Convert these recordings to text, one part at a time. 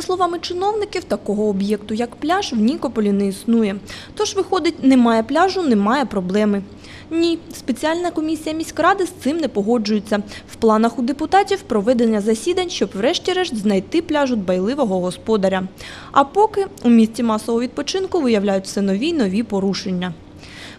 За словами чиновників, такого об'єкту, як пляж, в Нікополі не існує. Тож, виходить, немає пляжу, немає проблеми. Ні, спеціальна комісія міськради з цим не погоджується. В планах у депутатів проведення засідань, щоб врешті-решт знайти пляжу дбайливого господаря. А поки у місті масового відпочинку виявляють все нові й нові порушення.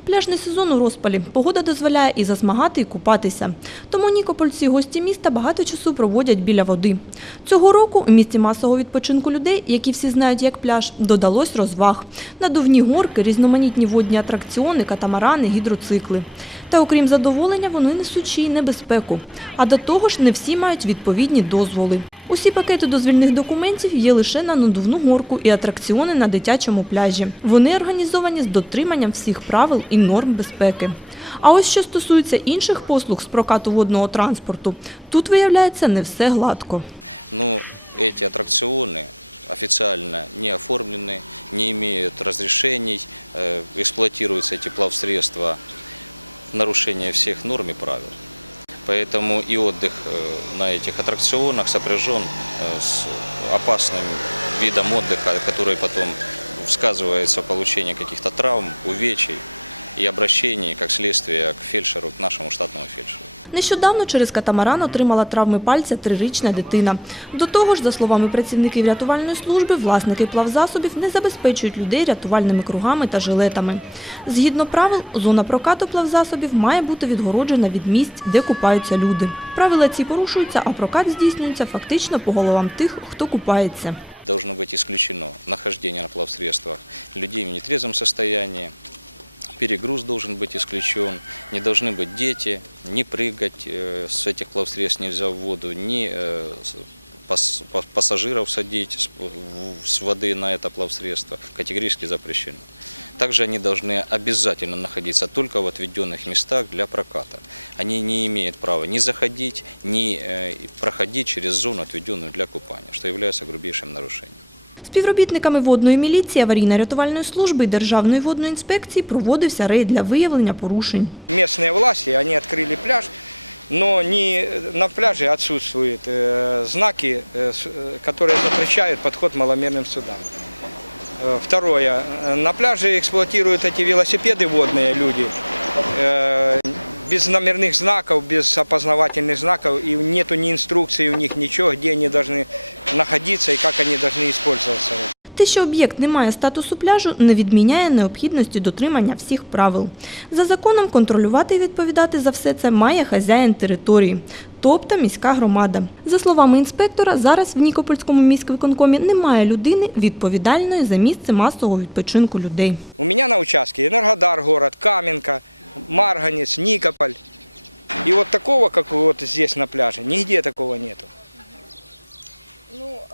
Пляжний сезон у розпалі. Погода дозволяє і засмагати, і купатися. Тому нікопольці гості міста багато часу проводять біля води. Цього року у місті масового відпочинку людей, які всі знають як пляж, додалось розваг. Надувні горки, різноманітні водні атракціони, катамарани, гідроцикли. Та окрім задоволення, вони несуть ще й небезпеку. А до того ж, не всі мають відповідні дозволи. Усі пакети дозвільних документів є лише на надувну горку і атракціони на дитячому пляжі. Вони організовані з дотриманням всіх правил і норм безпеки. А ось що стосується інших послуг з прокату водного транспорту, тут виявляється не все гладко. Но эти аттракционы официально не оформлены, не имеют разрешений, э, эксплуатируются эти плавсредства в нарушение всех норм и правил. Поэтому и отдых э, на этих аттракционах сопряжен э, с опасным видом отдыха, который потом сказывается в получении каких-то травм, увечий и обращений, как следствие, к фельдшеру, к нашему штатному фельдшеру. Нещодавно через катамаран отримала травми пальця трирічна дитина. До того ж, за словами працівників рятувальної служби, власники плавзасобів не забезпечують людей рятувальними кругами та жилетами. Згідно правил, зона прокату плавзасобів має бути відгороджена від місць, де купаються люди. Правила ці порушуються, а прокат здійснюється фактично по головам тих, хто купається. должно быть исключено нахождение на плавсредствах людей в нетрезвом состоянии, перегруз должен быть исключен, не должны быть дети, не прыгать э, с этих плавсредств нельзя в воду, не э, пассажиров садить с воды на это плавсредство, категорически запрещено. Также они должны обязательно находиться только в отведенных местах для проката. Они не имеют права ни заходить, ни э, проходить через зону, отведенную для купания, что является грубейшим нарушением. Співробітниками водної міліції, аварійно-рятувальної служби і Державної водної інспекції проводився рейд для виявлення порушень. Местные власти, они открыли пляж, но не на пляже отсутствуют э, знаки, э, с- э, которые запрещают подход маломерным судам. Э, Второе. э, На пляже эксплуатируют эти велосипеды водные люди. э, Без номерных знаков, без опознавательных знаков, и нету ни инструкции у них, ничего, где они должны находиться и как они должны использоваться. Те, що об'єкт не має статусу пляжу, не відміняє необхідності дотримання всіх правил. За законом контролювати і відповідати за все це має хазяїн території, тобто міська громада. За словами інспектора, зараз в Нікопольському міськвиконкомі немає людини відповідальної за місце масового відпочинку людей. У меня на участке Энергодар город, Каменка, Марганец, Никополь. И вот такого, как вот здесь на пляже, нигде такого нету.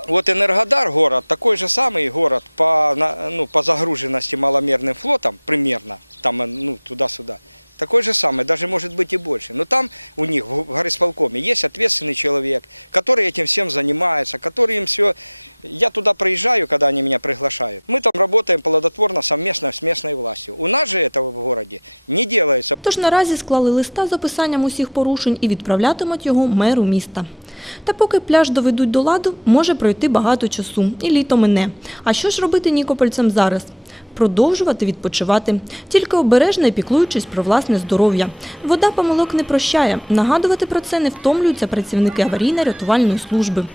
Вот Энергодар город, такой же самый город по, на- ну, по загруженности маломерным флотом, примерно, там ну, туда-сюда. Такой же самый, даже может быть и больше. Но там у них в в горисполкоме есть ответственный человек, который этим всем занимается, который им все... Я туда приезжаю, когда они меня приглашают. Мы там работаем плодотворно совместно с местной властью. У нас же этого в городе не делается. Тож наразі склали листа з описанням усіх порушень і відправлятимуть його меру міста. Та поки пляж доведуть до ладу, може пройти багато часу, і літо мине. А що ж робити нікопольцям зараз? Продовжувати відпочивати, тільки обережно і піклуючись про власне здоров'я. Вода помилок не прощає. Нагадувати про це не втомлюються працівники аварійно-рятувальної служби.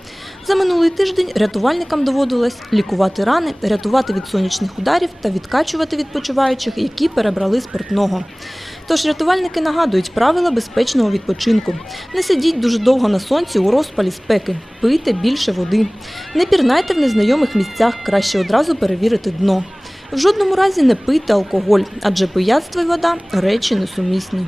За минулий тиждень рятувальникам доводилось лікувати рани, рятувати від сонячних ударів та відкачувати відпочиваючих, які перебрали спиртного. Тож рятувальники нагадують правила безпечного відпочинку. Не сидіть дуже довго на сонці у розпалі спеки, пийте більше води. Не пірнайте в незнайомих місцях, краще одразу перевірити дно. В жодному разі не пийте алкоголь, адже пияцтво і вода речі несумісні.